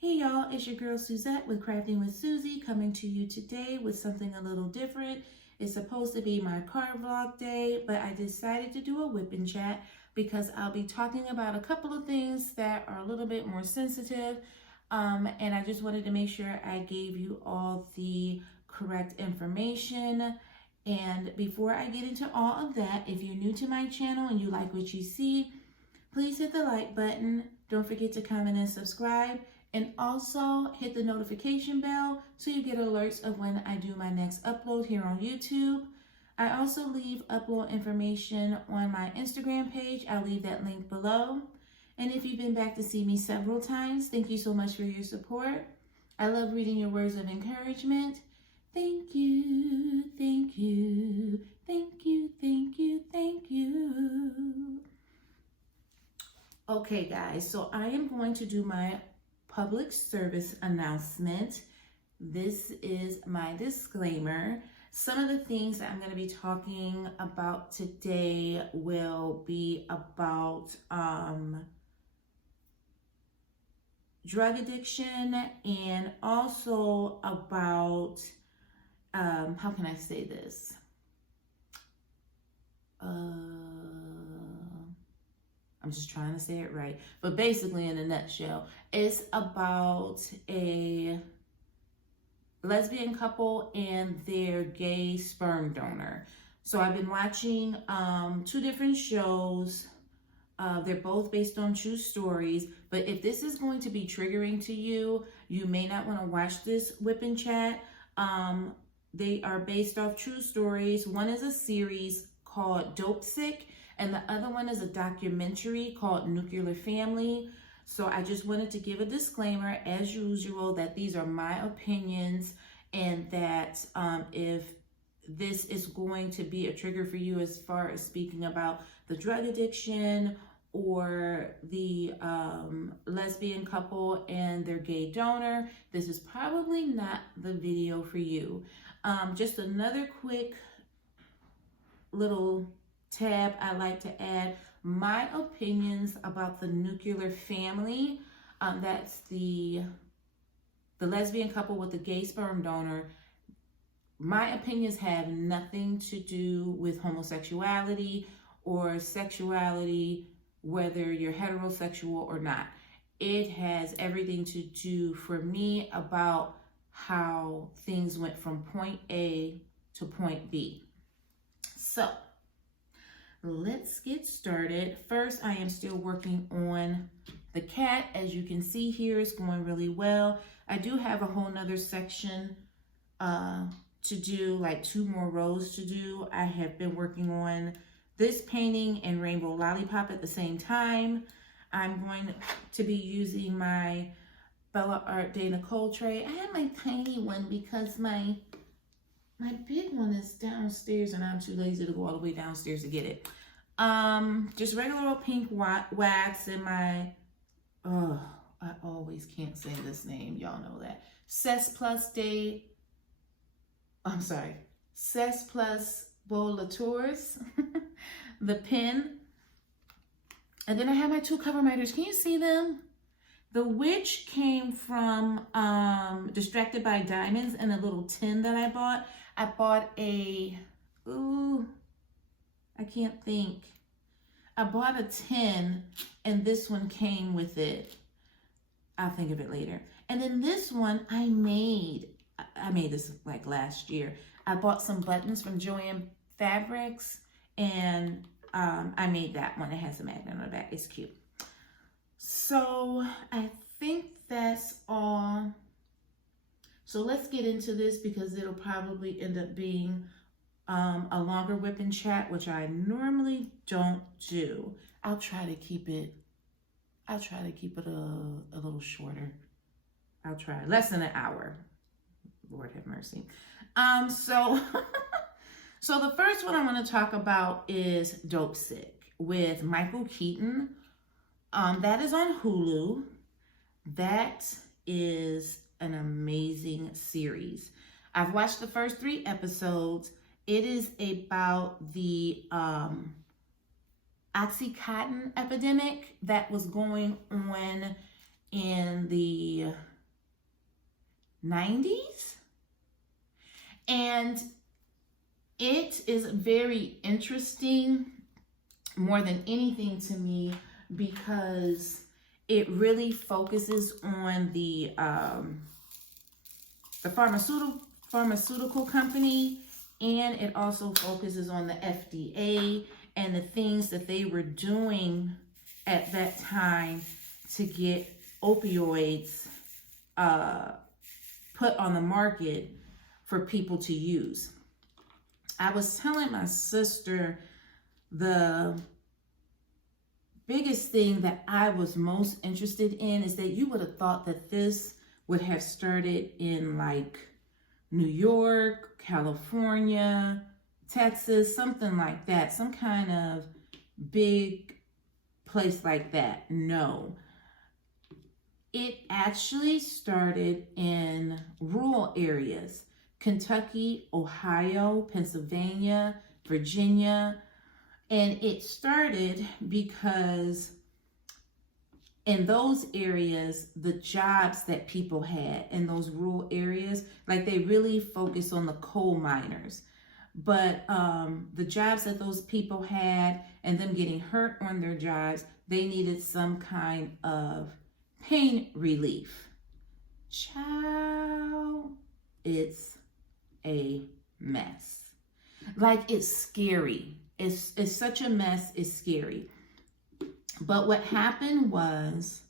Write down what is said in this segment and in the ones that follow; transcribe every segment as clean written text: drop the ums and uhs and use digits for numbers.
Hey y'all, it's your girl Suzette with Crafting with Susie coming to you today with something a little different. It's supposed to be my car vlog day, but I decided to do a whip and chat because I'll be talking about a couple of things that are a little bit more sensitive. And I just wanted to make sure I gave you all the correct information. And before I get into all of that, if you're new to my channel and you like what you see, please hit the like button. Don't forget to comment and subscribe. And also hit the notification bell so you get alerts of when I do my next upload here on YouTube. I also leave upload information on my Instagram page. I'll leave that link below. And if you've been back to see me several times, thank you so much for your support. I love reading your words of encouragement. Thank you, thank you, thank you, thank you, thank you. Okay, guys, so I am going to do my public service announcement. This is my disclaimer. Some of the things that I'm going to be talking about today will be about drug addiction and also about, how can I say this? I'm just trying to say it right. But basically, in a nutshell, it's about a lesbian couple and their gay sperm donor. So I've been watching two different shows. They're both based on true stories. But if this is going to be triggering to you, you may not want to watch this whip and chat. They are based off true stories. One is a series called Dopsick, and the other one is a documentary called Nuclear Family. So I just wanted to give a disclaimer, as usual, that these are my opinions and that if this is going to be a trigger for you as far as speaking about the drug addiction or the lesbian couple and their gay donor, this is probably not the video for you. Just another quick little tab I like to add: my opinions about the Nuclear Family. That's the lesbian couple with the gay sperm donor. My opinions have nothing to do with homosexuality or sexuality, whether you're heterosexual or not. It has everything to do for me about how things went from point A to point B. So let's get started. First, I am still working on the cat. As you can see here, it's going really well. I do have a whole nother section to do, like 2 more rows to do. I have been working on this painting and Rainbow Lollipop at the same time. I'm going to be using my Bella Art de Nicole tray. I have my tiny one because my big one is downstairs and I'm too lazy to go all the way downstairs to get it. Just regular old pink wax in my, I always can't say this name. Y'all know that. Cess Plus Beau Latours, the pen. And then I have my 2 cover miters. Can you see them? The witch came from Distracted by Diamonds in a little tin that I bought. I bought a, I can't think. I bought a tin and this one came with it. I'll think of it later. And then this one I made this like last year. I bought some buttons from Joanne Fabrics and I made that one. It has a magnet on the back. It's cute. So I think that's all. So let's get into this because it'll probably end up being a longer whip and chat, which I normally don't do. I'll try to keep it a little shorter. I'll try less than an hour. Lord have mercy. So the first one I want to talk about is Dopsick with Michael Keaton. That is on Hulu. That is an amazing series. I've watched the first 3 episodes. It is about the Oxycontin epidemic that was going on in the 90s. And it is very interesting more than anything to me because it really focuses on the pharmaceutical company, and it also focuses on the FDA and the things that they were doing at that time to get opioids put on the market for people to use. I was telling my sister the biggest thing that I was most interested in is that you would have thought that this would have started in like New York, California, Texas, something like that, some kind of big place like that. No. It actually started in rural areas, Kentucky, Ohio, Pennsylvania, Virginia. And it started because in those areas, the jobs that people had in those rural areas, like they really focused on the coal miners. But the jobs that those people had and them getting hurt on their jobs, they needed some kind of pain relief. Child, it's a mess. Like, it's scary. It's such a mess, it's scary. But what happened was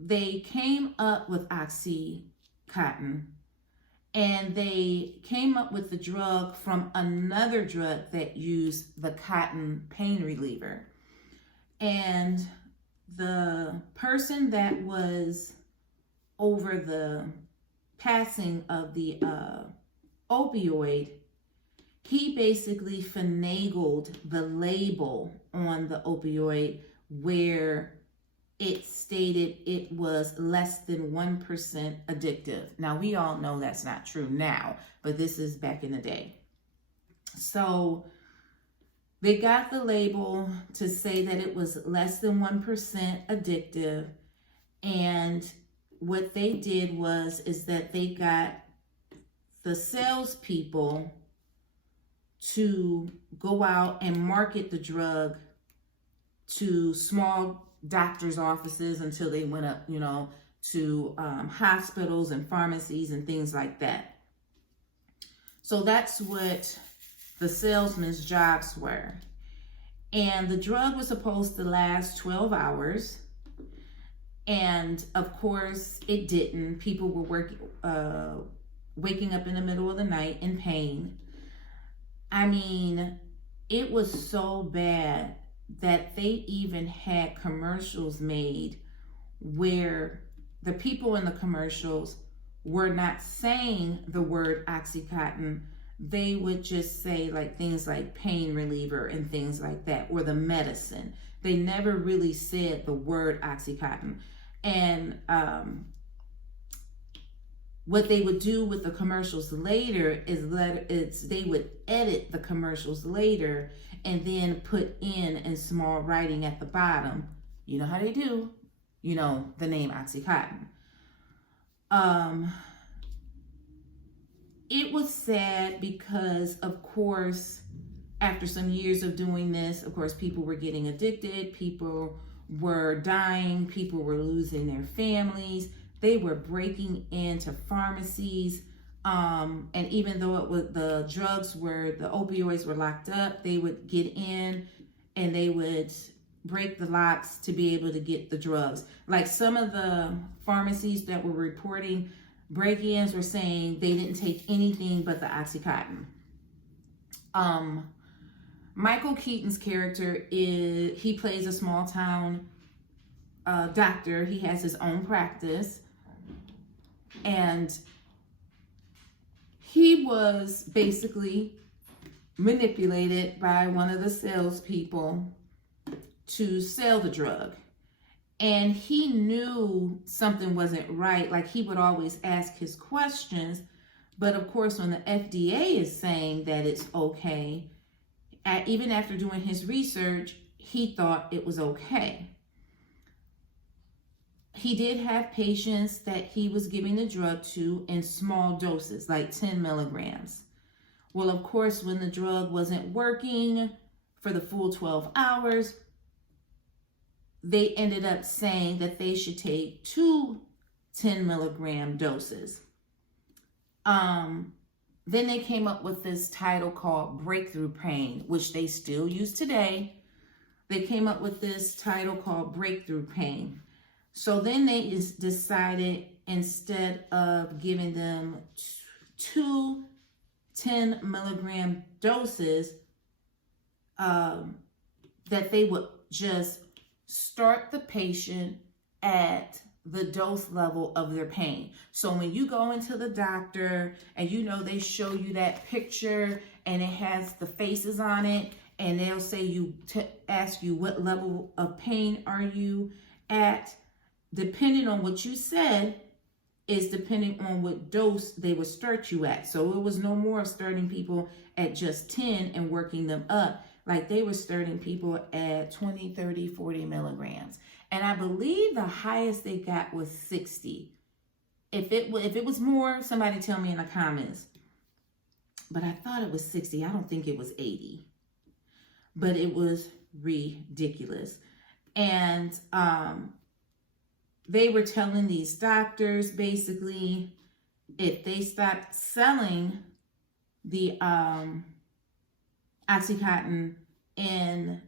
they came up with Oxycontin, and they came up with the drug from another drug that used the cotton pain reliever. And the person that was over the passing of the opioid, he basically finagled the label on the opioid where it stated it was less than 1% addictive. Now, we all know that's not true now, but this is back in the day. So they got the label to say that it was less than 1% addictive. And what they did is that they got the salespeople to go out and market the drug to small doctors' offices until they went up, to hospitals and pharmacies and things like that. So that's what the salesman's jobs were. And the drug was supposed to last 12 hours. And of course, it didn't. People were waking up in the middle of the night in pain. I mean, it was so bad that they even had commercials made where the people in the commercials were not saying the word Oxycontin. They would just say like things like pain reliever and things like that, or the medicine. They never really said the word Oxycontin. And what they would do with the commercials later is they would edit the commercials later and then put in small writing at the bottom, you know how they do, the name Oxycontin. It was sad because, of course, after some years of doing this, of course, people were getting addicted, people were dying, people were losing their families. They were breaking into pharmacies, and even though the opioids were locked up, they would get in and they would break the locks to be able to get the drugs. Like some of the pharmacies that were reporting break-ins were saying they didn't take anything but the Oxycontin. Michael Keaton's character he plays a small town doctor. He has his own practice. And he was basically manipulated by one of the salespeople to sell the drug. And he knew something wasn't right. Like, he would always ask his questions. But of course, when the FDA is saying that it's okay, even after doing his research, he thought it was okay. he did have patients that he was giving the drug to in small doses, like 10 milligrams. Well, of course, when the drug wasn't working for the full 12 hours, they ended up saying that they should take 2 10 milligram doses. Then they came up with this title called Breakthrough Pain, which they still use today. They came up with this title called Breakthrough Pain. So then they decided, instead of giving them 2 10 milligram doses, that they would just start the patient at the dose level of their pain. So when you go into the doctor and you know they show you that picture and it has the faces on it, and they'll say ask you what level of pain are you at, depending on what you said is depending on what dose they would start you at. So it was no more of starting people at just 10 and working them up. Like they were starting people at 20, 30, 40 milligrams. And I believe the highest they got was 60. If it was more, somebody tell me in the comments. But I thought it was 60. I don't think it was 80. But it was ridiculous. And they were telling these doctors, basically, if they stopped selling the Oxycontin in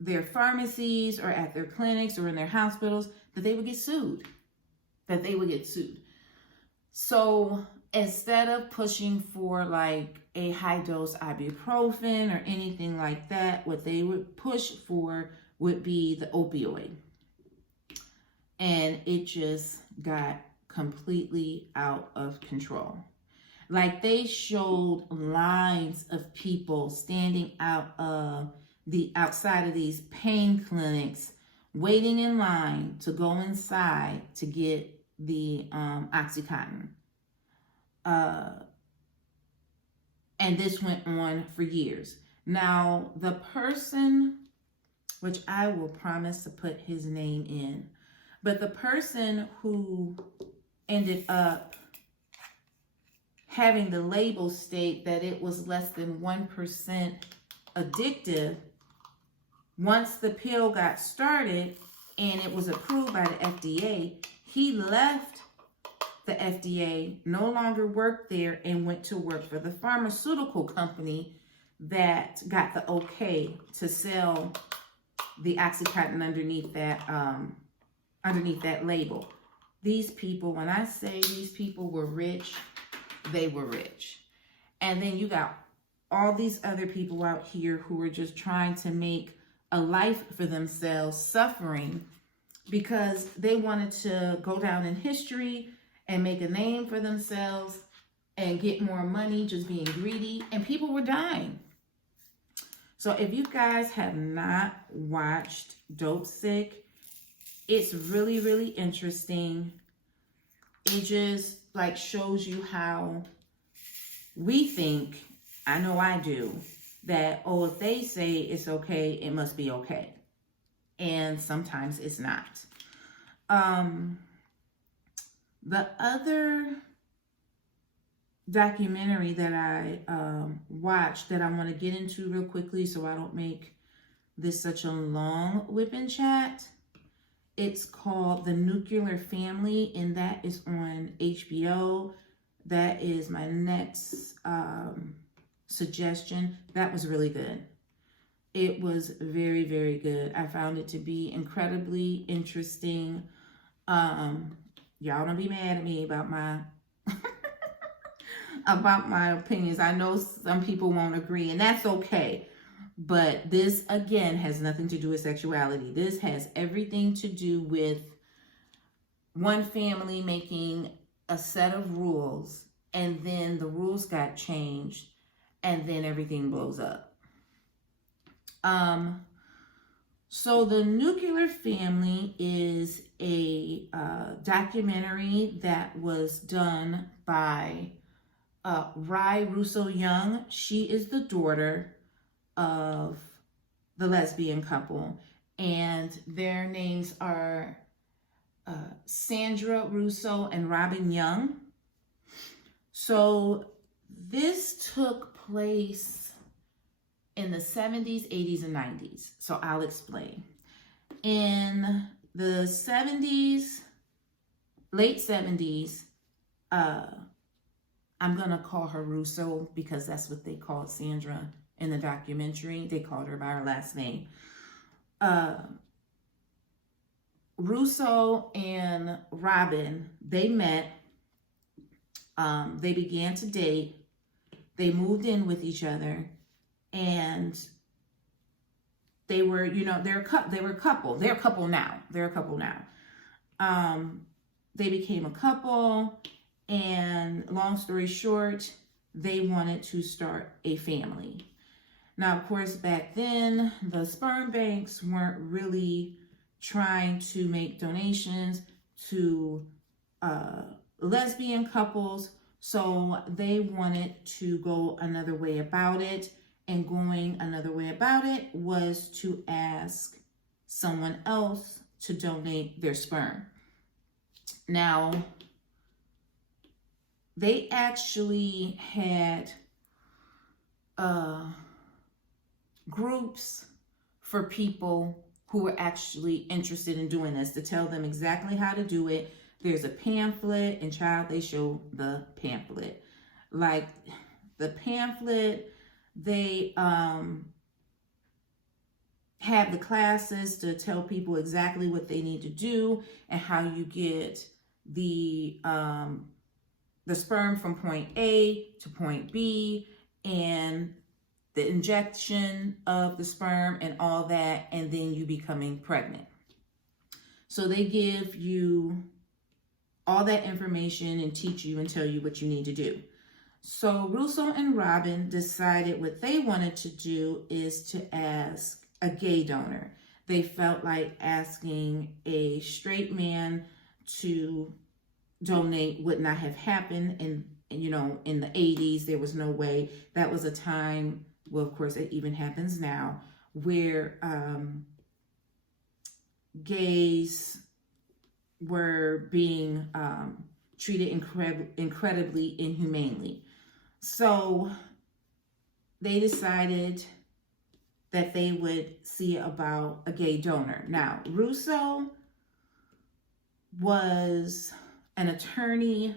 their pharmacies or at their clinics or in their hospitals, that they would get sued. So instead of pushing for like a high dose ibuprofen or anything like that, what they would push for would be the opioid. And it just got completely out of control. Like they showed lines of people standing outside of these pain clinics, waiting in line to go inside to get the Oxycontin. And this went on for years. Now, the person, which I will promise to put his name in, but the person who ended up having the label state that it was less than 1% addictive, once the pill got started and it was approved by the FDA, he left the FDA, no longer worked there, and went to work for the pharmaceutical company that got the okay to sell the Oxycontin underneath that label. These people, when I say these people were rich, they were rich. And then you got all these other people out here who are just trying to make a life for themselves, suffering because they wanted to go down in history and make a name for themselves and get more money, just being greedy, and people were dying. So if you guys have not watched Dopsick, it's really, really interesting. It just like shows you how we think, I know I do, that, oh, if they say it's okay, it must be okay. And sometimes it's not. The other documentary that I watched that I want to get into real quickly so I don't make this such a long whipping chat, it's called The Nuclear Family, and that is on HBO. That is my next suggestion. That was really good. It was very, very good. I found it to be incredibly interesting. Y'all don't be mad at me about my about my opinions. I know some people won't agree, and that's okay. But this, again, has nothing to do with sexuality. This has everything to do with one family making a set of rules, and then the rules got changed, and then everything blows up. So The Nuclear Family is a documentary that was done by Rai Russo Young. She is the daughter of the lesbian couple, and their names are Sandra Russo and Robin Young. So this took place in the 70s, 80s, and 90s. So I'll explain. In the 70s, late 70s, I'm going to call her Russo because that's what they called Sandra in the documentary. They called her by her last name. Russo and Robin, they met. They began to date. They moved in with each other. And they were, they're a couple. They're a couple now. They became a couple. And long story short, they wanted to start a family. Now, of course, back then, the sperm banks weren't really trying to make donations to lesbian couples. So they wanted to go another way about it. And going another way about it was to ask someone else to donate their sperm. Now, they actually had groups for people who were actually interested in doing this, to tell them exactly how to do it. There's a pamphlet, and child, they show the pamphlet. Like the pamphlet, they have the classes to tell people exactly what they need to do and how you get the sperm from point A to point B, and the injection of the sperm and all that, and then you becoming pregnant. So they give you all that information and teach you and tell you what you need to do. So Russo and Robin decided what they wanted to do is to ask a gay donor. They felt like asking a straight man to donate would not have happened. And in the 80s, there was no way. That was a time, well, of course, it even happens now, where gays were being treated incredibly inhumanely. So they decided that they would see about a gay donor. Now, Russo was an attorney.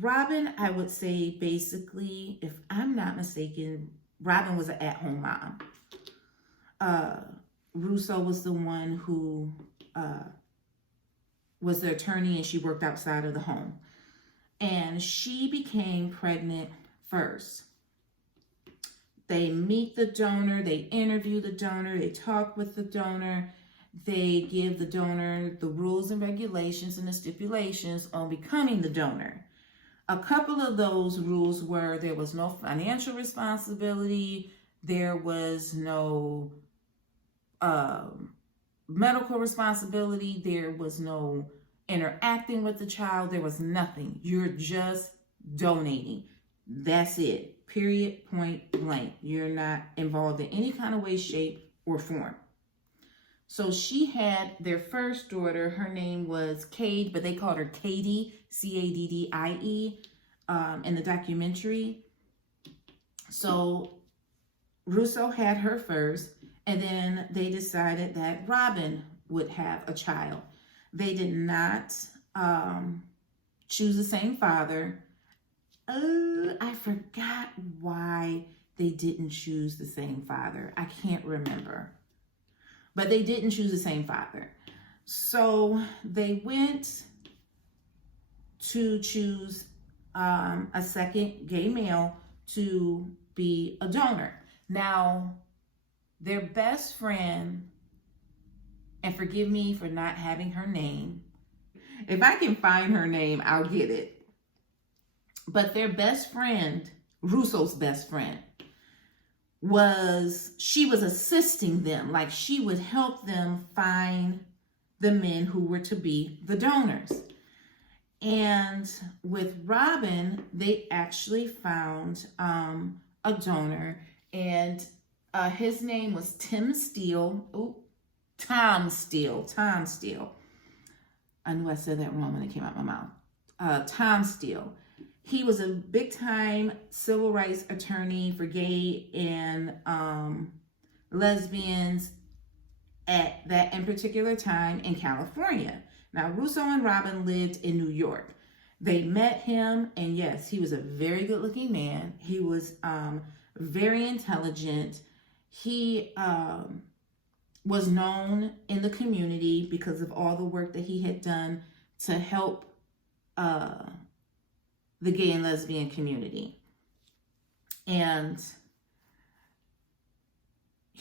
Robin, I would say, basically, if I'm not mistaken, Robin was an at-home mom. Russo was the one who was the attorney, and she worked outside of the home. And she became pregnant first. They meet the donor, they interview the donor, they talk with the donor, they give the donor the rules and regulations and the stipulations on becoming the donor. A couple of those rules were there was no financial responsibility, there was no medical responsibility, there was no interacting with the child, there was nothing. You're just donating. That's it. Period, point blank. You're not involved in any kind of way, shape, or form. So she had their first daughter. Her name was Cade, but they called her Katie, Caddie, in the documentary. So Russo had her first, and then they decided that Robin would have a child. They did not choose the same father. I forgot why they didn't choose the same father. I can't remember. But they didn't choose the same father. So they went to choose a second gay male to be a donor. Now, their best friend, and forgive me for not having her name. If I can find her name, I'll get it. But their best friend, Russo's best friend, she was assisting them. Like, she would help them find the men who were to be the donors. And with Robin, they actually found a donor, and his name was Tom Steele. I knew I said that wrong when it came out my mouth. Tom Steele. He was a big-time civil rights attorney for gay and lesbians at that in particular time in California. Now, Russo and Robin lived in New York. They met him, and yes, he was a very good-looking man. He was very intelligent. He was known in the community because of all the work that he had done to help the gay and lesbian community. And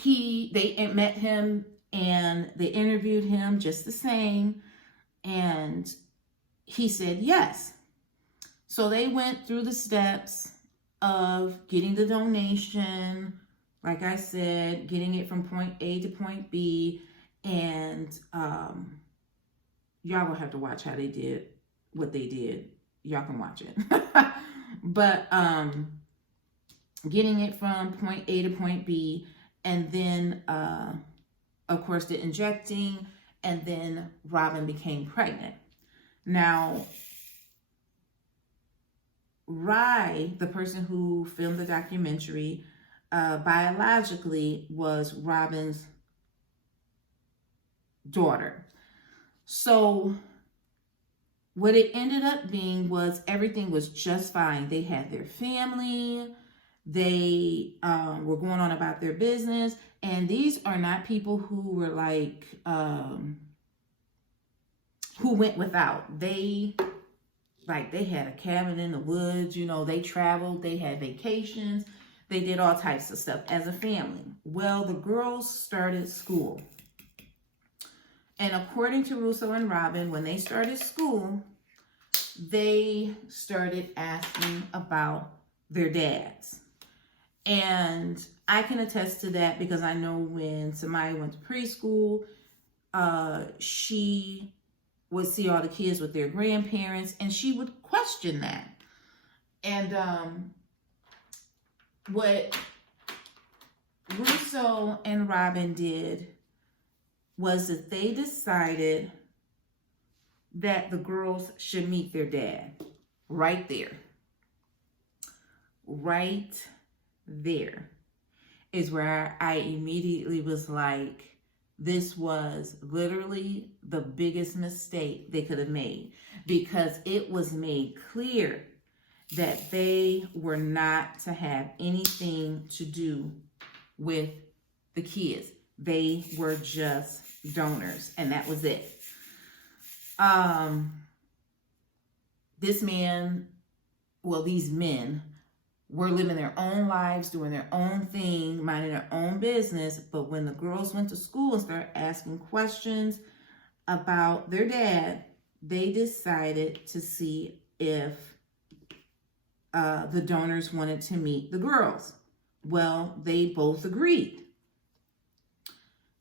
they met him and they interviewed him just the same, and he said yes. So they went through the steps of getting the donation, like I said, getting it from point A to point B, and y'all will have to watch how they did what they did. Y'all can watch it. But getting it from point A to point B, and then of course the injecting, and then Robin became pregnant. Now, Rye, the person who filmed the documentary, biologically was Robin's daughter. So what it ended up being was everything was just fine. They had their family. They were going on about their business. And these are not people who were like, who went without. They had a cabin in the woods, they traveled, they had vacations, they did all types of stuff as a family. Well, the girls started school. And according to Russo and Robin, when they started school, they started asking about their dads. And I can attest to that because I know when Samaya went to preschool, she would see all the kids with their grandparents, and she would question that. And what Russo and Robin did was that they decided that the girls should meet their dad right there. Right there is where I immediately was like, this was literally the biggest mistake they could have made, because it was made clear that they were not to have anything to do with the kids. They were just donors, and that was it. These men were living their own lives, doing their own thing, minding their own business. But when the girls went to school and started asking questions about their dad, they decided to see if the donors wanted to meet the girls. Well, they both agreed.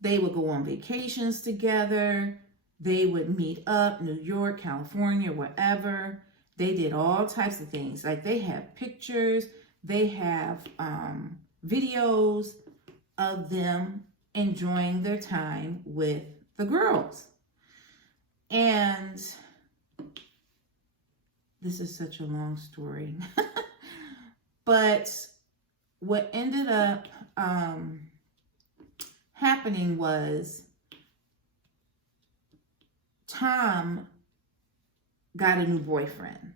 They would go on vacations together. They would meet up, New York, California, wherever. They did all types of things. Like, they have pictures, they have videos of them enjoying their time with the girls. And this is such a long story. But what ended up happening was Tom got a new boyfriend,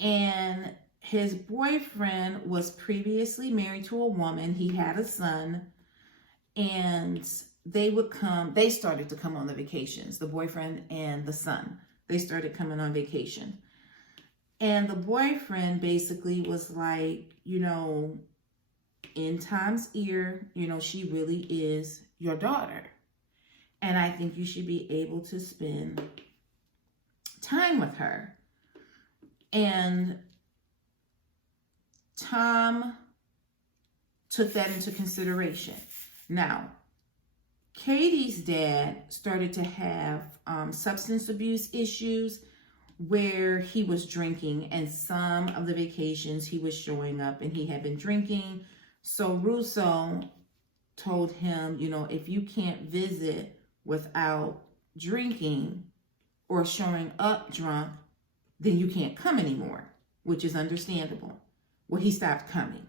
and his boyfriend was previously married to a woman. He had a son, and they started to come on the vacations, the boyfriend and the son. They started coming on vacation. And the boyfriend basically was like, in Tom's ear, she really is your daughter. And I think you should be able to spend time with her. And Tom took that into consideration. Now, Katie's dad started to have substance abuse issues where he was drinking, and some of the vacations he was showing up and he had been drinking. So Russo told him, if you can't visit without drinking, or showing up drunk, then you can't come anymore, which is understandable. Well, he stopped coming.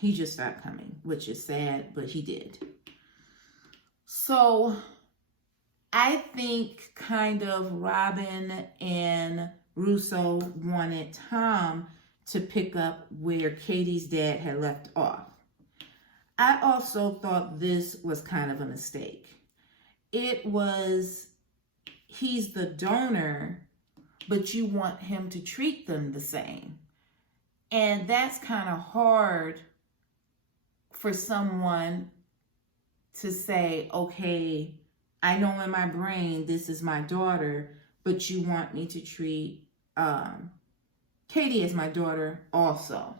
He just stopped coming, which is sad, but he did. So I think kind of Robin and Russo wanted Tom to pick up where Katie's dad had left off. I also thought this was kind of a mistake. It was, he's the donor, but you want him to treat them the same. And that's kind of hard for someone to say, okay, I know in my brain this is my daughter, but you want me to treat Katie as my daughter also.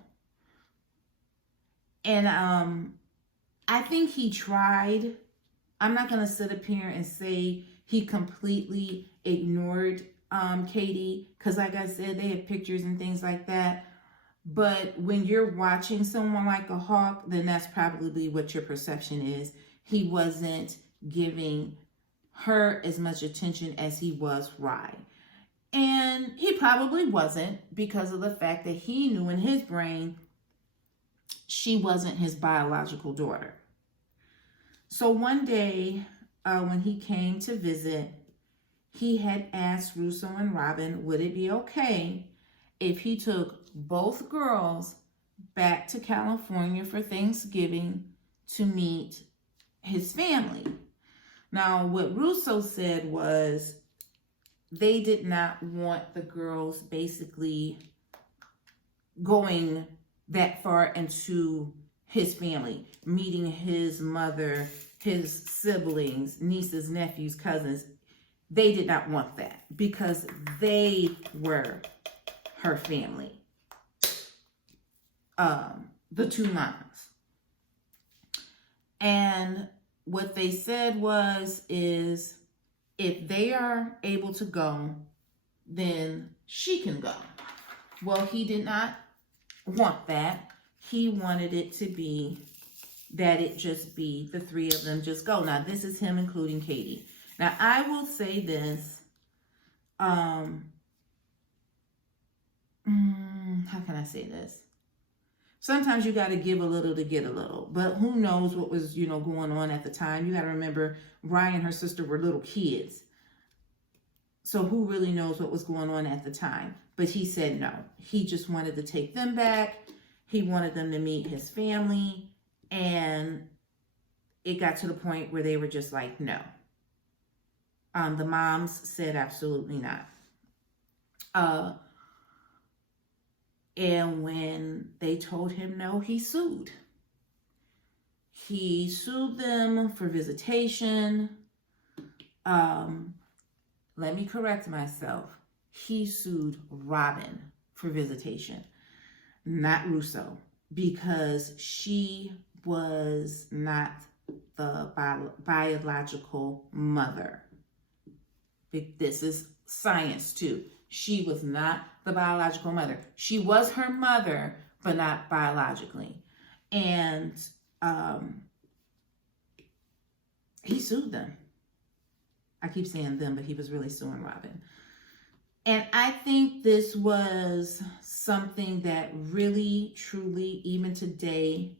And I think he tried. I'm not going to sit up here and say he completely ignored Katie, because like I said, they have pictures and things like that. But when you're watching someone like a hawk, then that's probably what your perception is. He wasn't giving her as much attention as he was Rye. And he probably wasn't, because of the fact that he knew in his brain she wasn't his biological daughter. So one day when he came to visit, he had asked Russo and Robin, would it be okay if he took both girls back to California for Thanksgiving to meet his family? Now, what Russo said was they did not want the girls basically going that far into his family, meeting his mother, his siblings, nieces, nephews, cousins. They did not want that because they were her family. The two moms. And what they said is if they are able to go, then she can go. Well, he did not want that. He wanted it to be that it just be the three of them just go. Now, this is him including Katie. Now, I will say this. How can I say this? Sometimes you got to give a little to get a little. But who knows what was, going on at the time. You got to remember, Ryan and her sister were little kids. So who really knows what was going on at the time? But he said no. He just wanted to take them back. He wanted them to meet his family. And it got to the point where they were just like, no. The moms said absolutely not. And when they told him no, he sued. He sued them for visitation. Let me correct myself. He sued Robin for visitation, not Russo, because she was not the biological mother. This is science too. She was not the biological mother. She was her mother, but not biologically. And he sued them. I keep saying them, but he was really suing Robin. And I think this was something that really, truly, even today,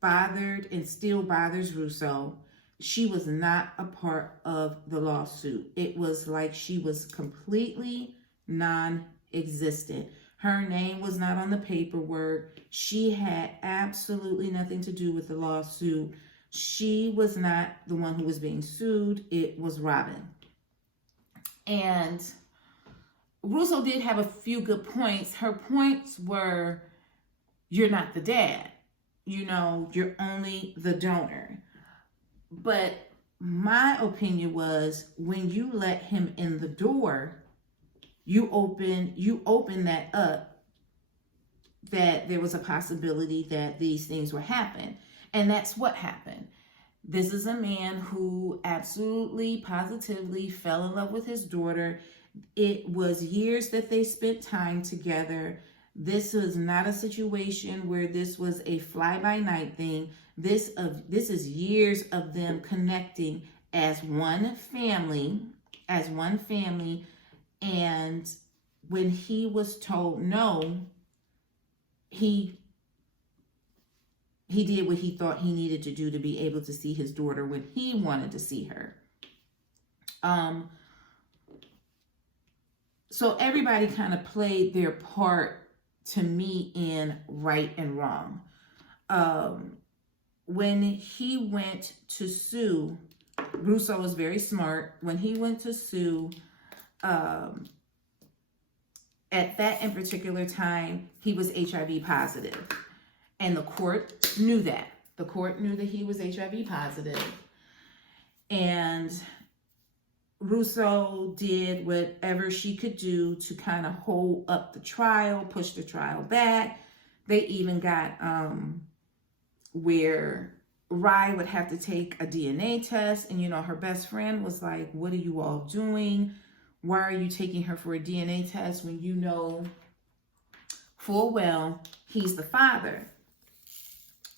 bothered and still bothers Russo. She was not a part of the lawsuit. It was like she was completely non-existent. Her name was not on the paperwork. She had absolutely nothing to do with the lawsuit. She was not the one who was being sued. It was Robin. And Russo did have a few good points. Her points were, you're not the dad. You're only the donor. But my opinion was, when you let him in the door, you open that up, that there was a possibility that these things would happen. And that's what happened. This is a man who absolutely, positively fell in love with his daughter. It was years that they spent time together. This was not a situation where this was a fly-by-night thing. This is years of them connecting as one family, and when he was told no, he did what he thought he needed to do to be able to see his daughter when he wanted to see her. So everybody kind of played their part to me in right and wrong. When he went to sue, Russo was very smart. When he went to sue, at that in particular time, he was HIV positive. And the court knew that. The court knew that he was HIV positive. And Russo did whatever she could do to kind of hold up the trial, push the trial back. They even got where Rye would have to take a DNA test. And, her best friend was like, what are you all doing? Why are you taking her for a DNA test when you know full well he's the father?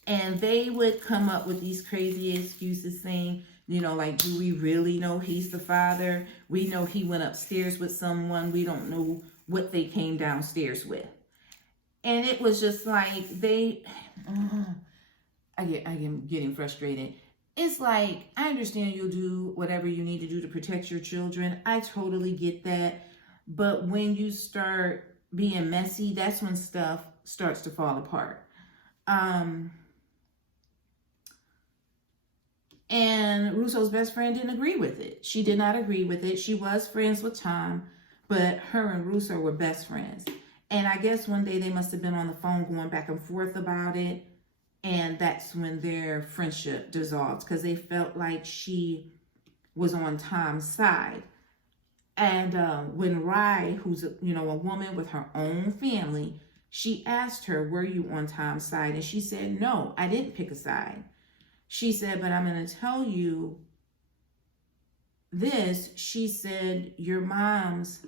And they would come up with these crazy excuses saying, like, do we really know he's the father? We know he went upstairs with someone. We don't know what they came downstairs with. And it was just like I am getting frustrated. It's like, I understand you'll do whatever you need to do to protect your children. I totally get that. But when you start being messy, that's when stuff starts to fall apart. And Russo's best friend didn't agree with it. She did not agree with it. She was friends with Tom, but her and Russo were best friends. And I guess one day they must have been on the phone going back and forth about it. And that's when their friendship dissolved, because they felt like she was on Tom's side. And when Rye, who's a woman with her own family, she asked her, were you on Tom's side? And she said, no, I didn't pick a side. She said, but I'm going to tell you this. She said, your moms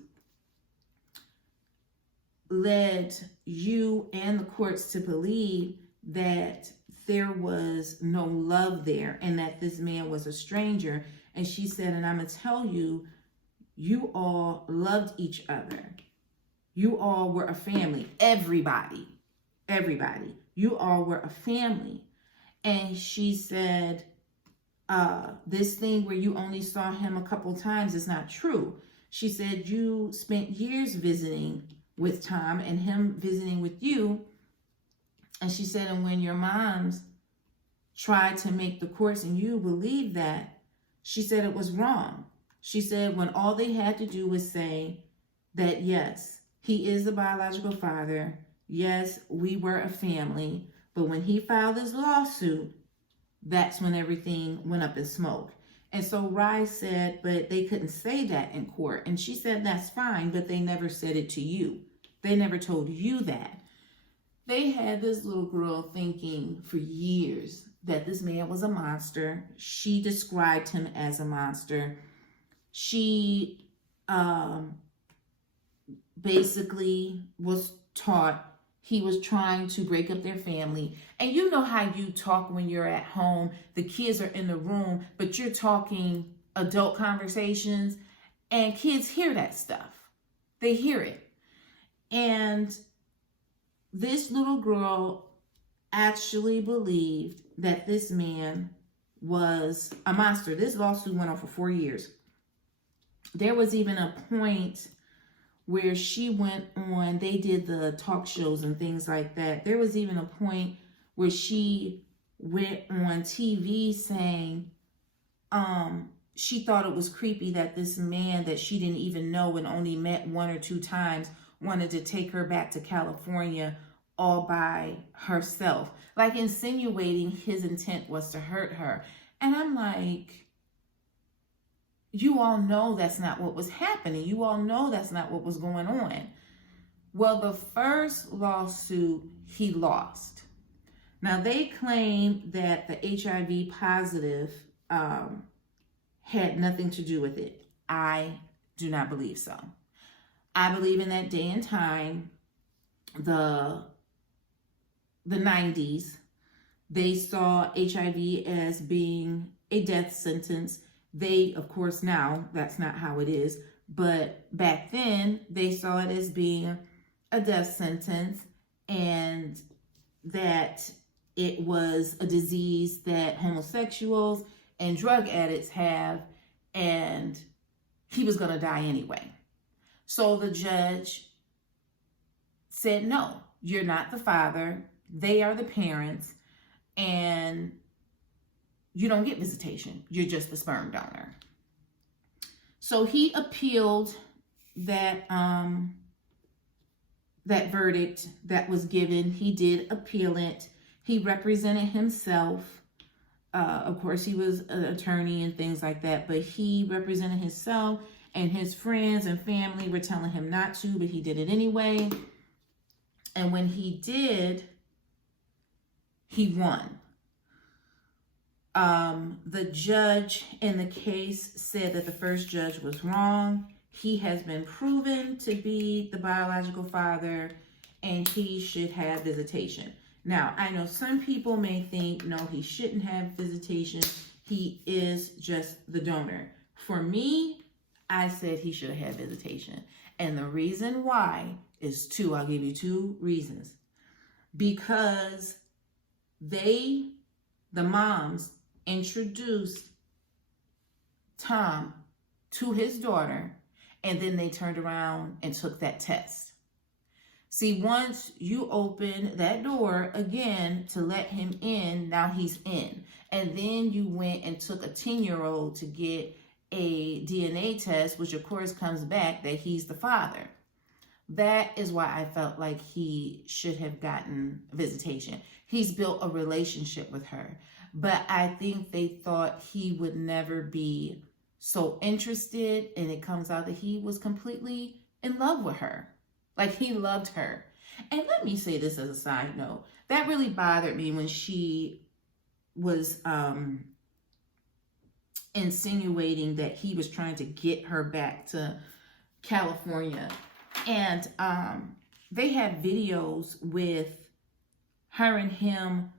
led you and the courts to believe that there was no love there and that this man was a stranger. And she said, and I'm going to tell you, you all loved each other. You all were a family. Everybody. You all were a family. And she said, this thing where you only saw him a couple times is not true. She said, you spent years visiting with Tom and him visiting with you. And she said, and when your moms tried to make the courts and you believed that, she said it was wrong. She said when all they had to do was say that, yes, he is the biological father. Yes, we were a family. But when he filed his lawsuit, that's when everything went up in smoke. And so Rye said, but they couldn't say that in court. And she said, that's fine, but they never said it to you. They never told you that. They had this little girl thinking for years that this man was a monster. She described him as a monster. She basically was taught he was trying to break up their family. And you know how you talk when you're at home. The kids are in the room, but you're talking adult conversations. And kids hear that stuff. They hear it. And this little girl actually believed that this man was a monster. This lawsuit went on for 4 years. There was even a point where she went on, they did the talk shows and things like that. There was even a point where she went on TV saying she thought it was creepy that this man that she didn't even know and only met 1 or 2 times wanted to take her back to California all by herself, like insinuating his intent was to hurt her. And I'm like, you all know that's not what was happening. You all know that's not what was going on. Well, the first lawsuit he lost. Now they claim that the HIV positive had nothing to do with it. I do not believe so. I believe in that day and time, the 90s, they saw HIV as being a death sentence. They, of course, now that's not how it is, but back then they saw it as being a death sentence, and that it was a disease that homosexuals and drug addicts have, and he was going to die anyway. So the judge said, no, you're not the father. They are the parents, and you don't get visitation. You're just the sperm donor. So he appealed that that verdict that was given. He did appeal it. He represented himself. Of course, he was an attorney and things like that, but he represented himself, and his friends and family were telling him not to, but he did it anyway. And when he did, he won. The judge in the case said that the first judge was wrong. He has been proven to be the biological father, and he should have visitation. Now, I know some people may think, no, he shouldn't have visitation. He is just the donor. For me, I said he should have had visitation. And the reason why is two. I'll give you two reasons. Because the moms, introduced Tom to his daughter, and then they turned around and took that test. See, once you open that door again to let him in, now he's in. And then you went and took a 10-year-old to get a DNA test, which of course comes back that he's the father. That is why I felt like he should have gotten visitation. He's built a relationship with her. But I think they thought he would never be so interested, and it comes out that he was completely in love with her. Like, he loved her. And let me say this as a side note. That really bothered me when she was insinuating that he was trying to get her back to California. And they had videos with her and him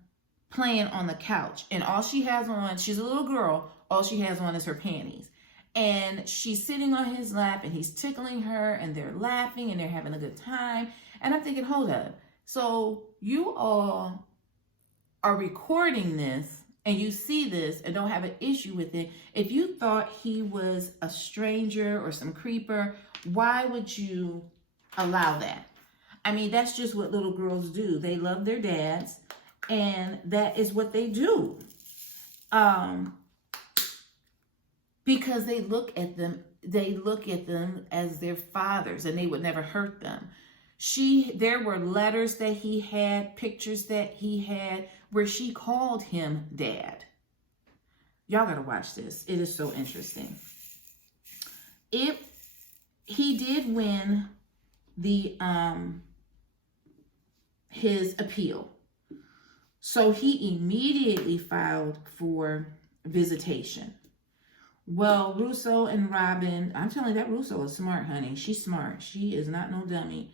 playing on the couch, and all she has on, she's a little girl, all she has on is her panties. And she's sitting on his lap, and he's tickling her, and they're laughing, and they're having a good time. And I'm thinking, hold up. So you all are recording this, and you see this and don't have an issue with it. If you thought he was a stranger or some creeper, why would you allow that? I mean, that's just what little girls do. They love their dads, and that is what they do. Because they look at them as their fathers, and they would never hurt them. There were letters that he had, pictures that he had, where she called him dad. Y'all gotta watch this. It is so interesting. He did win his appeal. So he immediately filed for visitation. Well, Russo and Robin, I'm telling you, that Russo is smart, honey. She's smart. She is not no dummy.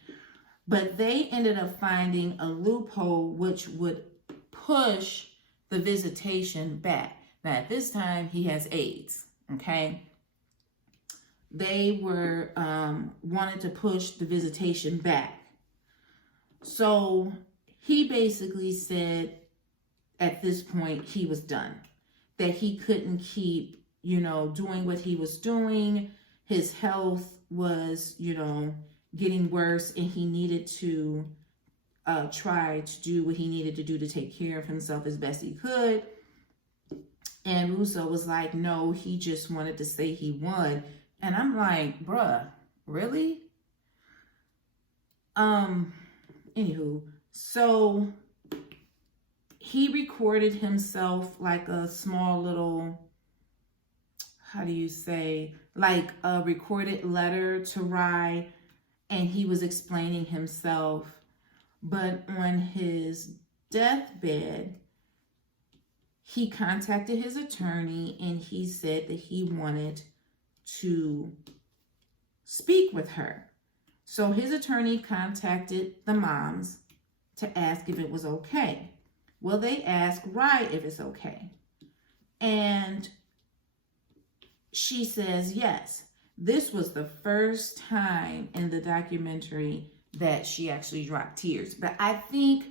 But they ended up finding a loophole which would push the visitation back. Now, at this time, he has AIDS, okay? They were wanted to push the visitation back. So he basically said at this point he was done, that he couldn't keep, doing what he was doing. His health was, getting worse, and he needed to try to do what he needed to do to take care of himself as best he could. And Russo was like, no, he just wanted to say he won. And I'm like, bruh, really? Anywho, so he recorded himself like a small little, like a recorded letter to Rye, and he was explaining himself. But on his deathbed, he contacted his attorney, and he said that he wanted to speak with her. So his attorney contacted the moms to ask if it was okay. Well, they asked Rye if it's okay. And she says, yes, this was the first time in the documentary that she actually dropped tears. But I think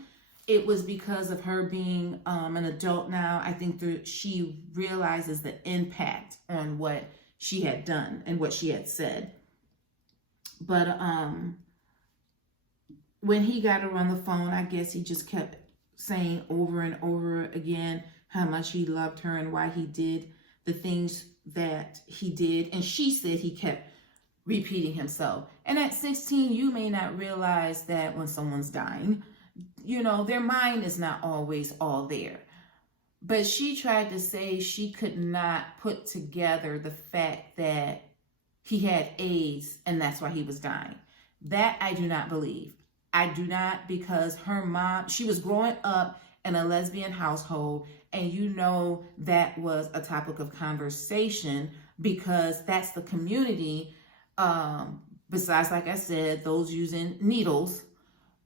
it was because of her being an adult now. I think that she realizes the impact on what she had done and what she had said. But when he got her on the phone, I guess he just kept saying over and over again how much he loved her and why he did the things that he did. And she said he kept repeating himself. And at 16, you may not realize that when someone's dying, you know, their mind is not always all there. But she tried to say she could not put together the fact that he had AIDS and that's why he was dying. That I do not believe. I do not, because her mom, she was growing up in a lesbian household, and you know that was a topic of conversation because that's the community, besides, like I said, those using needles,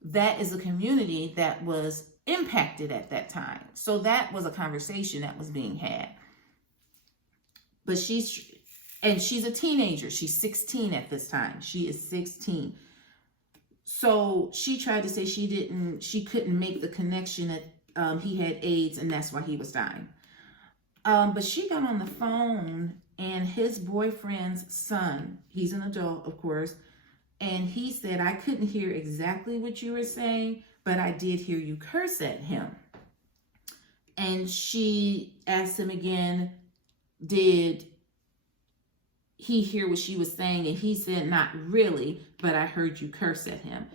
that is a community that was impacted at that time. So that was a conversation that was being had. But she's a teenager. She's 16 at this time. She is 16. So she tried to say she couldn't make the connection that he had AIDS and that's why he was dying. But she got on the phone and his boyfriend's son, he's an adult, of course, and he said, I couldn't hear exactly what you were saying, but I did hear you curse at him. And she asked him again, did he hear what she was saying? And he said, not really, but I heard you curse at him.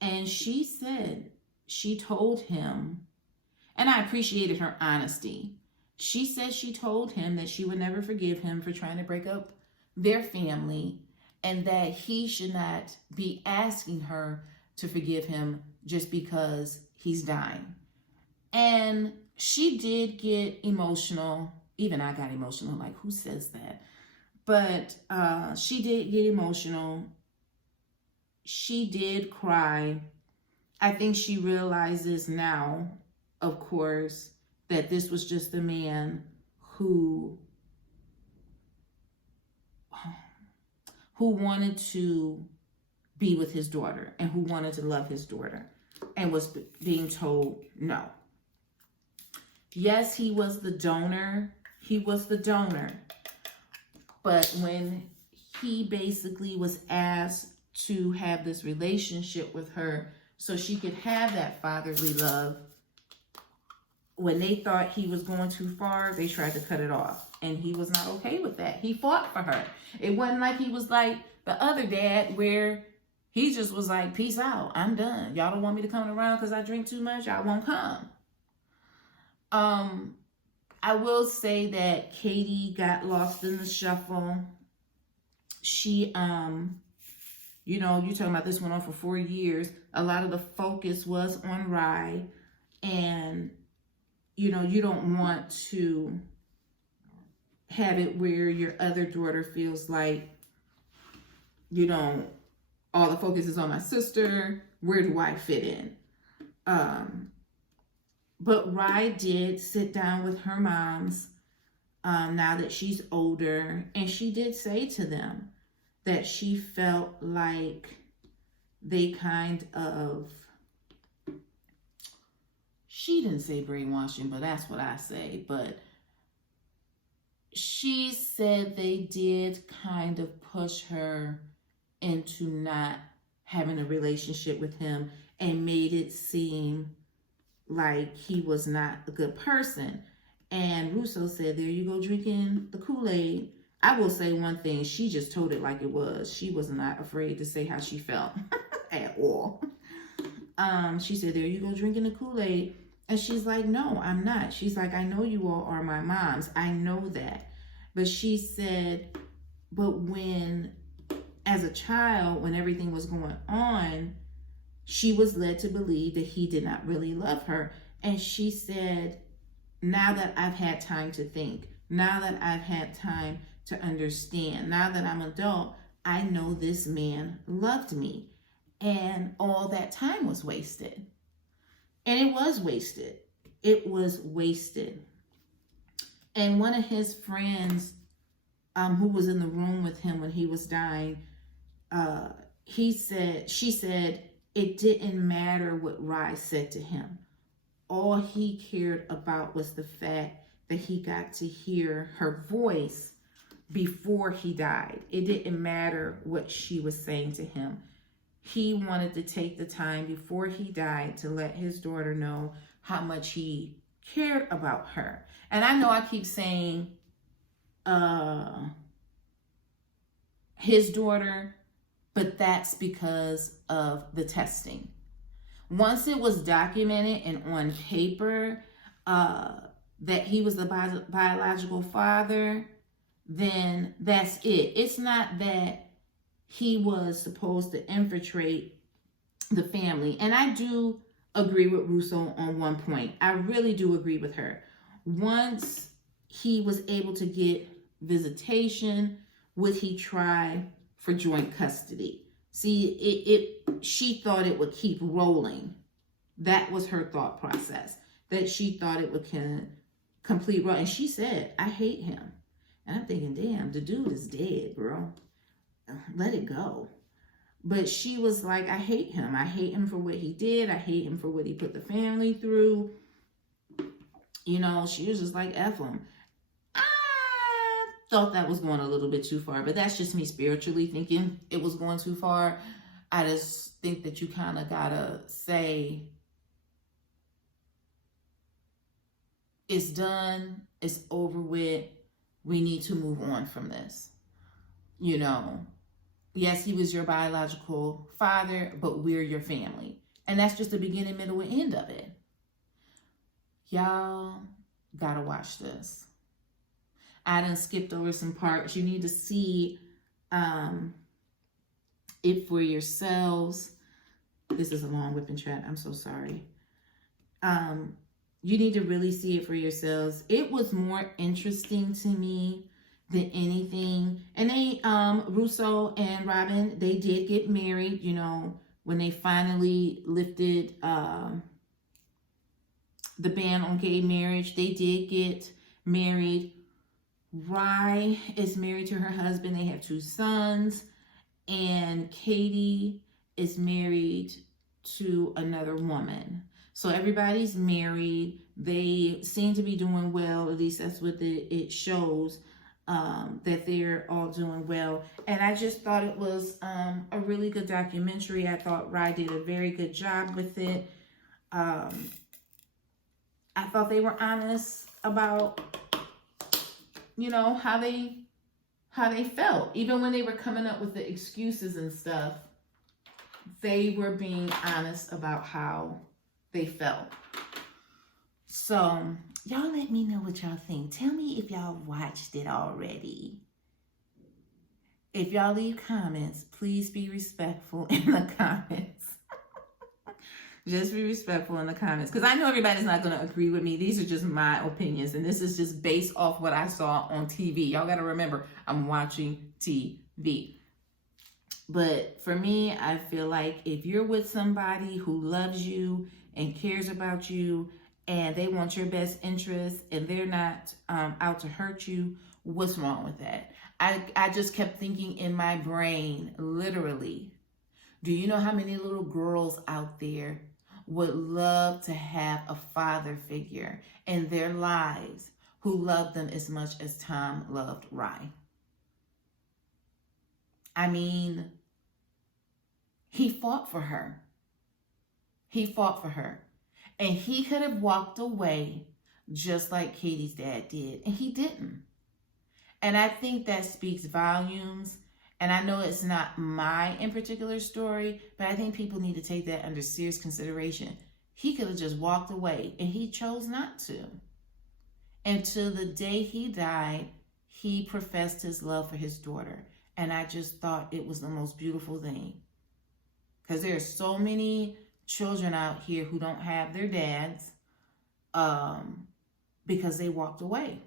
And she said, she told him, and I appreciated her honesty. She said she told him that she would never forgive him for trying to break up their family and that he should not be asking her to forgive him just because he's dying. And she did get emotional. Even I got emotional, like, who says that? But she did get emotional. She did cry. I think she realizes now, of course, that this was just a man who wanted to be with his daughter and who wanted to love his daughter and was being told no. Yes, he was the donor. He was the donor. But when he basically was asked to have this relationship with her so she could have that fatherly love, when they thought he was going too far, they tried to cut it off. And he was not okay with that. He fought for her. It wasn't like he was like the other dad where he just was like, peace out, I'm done. Y'all don't want me to come around because I drink too much? I won't come. I will say that Katie got lost in the shuffle. She, you know, you're talking about this went on for 4 years. A lot of the focus was on Rye. And, you know, you don't want to have it where your other daughter feels like, you know, all the focus is on my sister. Where do I fit in? But Rye did sit down with her moms now that she's older. And she did say to them that she felt like they kind of, she didn't say brainwashing, but that's what I say. But she said they did kind of push her into not having a relationship with him and made it seem like he was not a good person. And Russo said, there you go, drinking the Kool-Aid. I will say one thing. She just told it like it was. She was not afraid to say how she felt at all. She said, there you go, drinking the Kool-Aid. And she's like, no, I'm not. She's like, I know you all are my moms. I know that. But she said, but when, as a child, when everything was going on, she was led to believe that he did not really love her. And she said, now that I've had time to think, now that I've had time to understand, now that I'm adult, I know this man loved me. And all that time was wasted. And it was wasted. It was wasted. And one of his friends who was in the room with him when he was dying, she said it didn't matter what Rye said to him. All he cared about was the fact that he got to hear her voice before he died. It didn't matter what she was saying to him. He wanted to take the time before he died to let his daughter know how much he cared about her. And I know I keep saying his daughter, but that's because of the testing. Once it was documented and on paper that he was the biological father, then that's it. It's not that he was supposed to infiltrate the family. And I do agree with Russo on one point. I really do agree with her. Once he was able to get visitation, would he try for joint custody? See, she thought it would keep rolling. That was her thought process, that she thought it would complete roll. And she said, I hate him. And I'm thinking, damn, the dude is dead, bro. Let it go. But she was like, I hate him. I hate him for what he did. I hate him for what he put the family through. You know, she was just like, F him. I thought that was going a little bit too far, but that's just me spiritually thinking it was going too far. I just think that you kind of gotta say, it's done, it's over with, we need to move on from this. You know, yes, he was your biological father, but we're your family. And that's just the beginning, middle, and end of it. Y'all gotta watch this. I done skipped over some parts. You need to see it for yourselves. This is a long whipping chat. I'm so sorry. You need to really see it for yourselves. It was more interesting to me than anything. And they, Russo and Robin, they did get married, you know, when they finally lifted the ban on gay marriage. They did get married. Rye is married to her husband. They have 2 sons. And Katie is married to another woman. So everybody's married. They seem to be doing well. At least that's what it shows, that they're all doing well. And I just thought it was a really good documentary. I thought Rye did a very good job with it. I thought they were honest about, you know, how they felt. Even when they were coming up with the excuses and stuff, they were being honest about how they felt. So y'all let me know what y'all think. Tell me if y'all watched it already. If y'all leave comments, please be respectful in the comments. Just be respectful in the comments. Because I know everybody's not going to agree with me. These are just my opinions. And this is just based off what I saw on TV. Y'all got to remember, I'm watching TV. But for me, I feel like if you're with somebody who loves you and cares about you and they want your best interest and they're not out to hurt you, what's wrong with that? I just kept thinking in my brain, literally, do you know how many little girls out there would love to have a father figure in their lives who loved them as much as Tom loved Rye? I mean, he fought for her. He fought for her. And he could have walked away just like Katie's dad did, and he didn't. And I think that speaks volumes. And I know it's not my in particular story, but I think people need to take that under serious consideration. He could have just walked away, and he chose not to. And to the day he died, he professed his love for his daughter. And I just thought it was the most beautiful thing. Because there are so many children out here who don't have their dads because they walked away.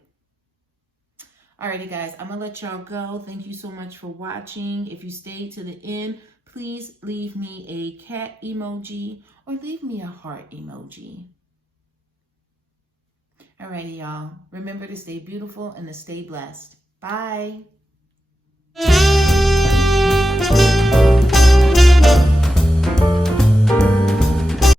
Alrighty, guys, I'm going to let y'all go. Thank you so much for watching. If you stayed to the end, please leave me a cat emoji or leave me a heart emoji. Alrighty, y'all. Remember to stay beautiful and to stay blessed. Bye.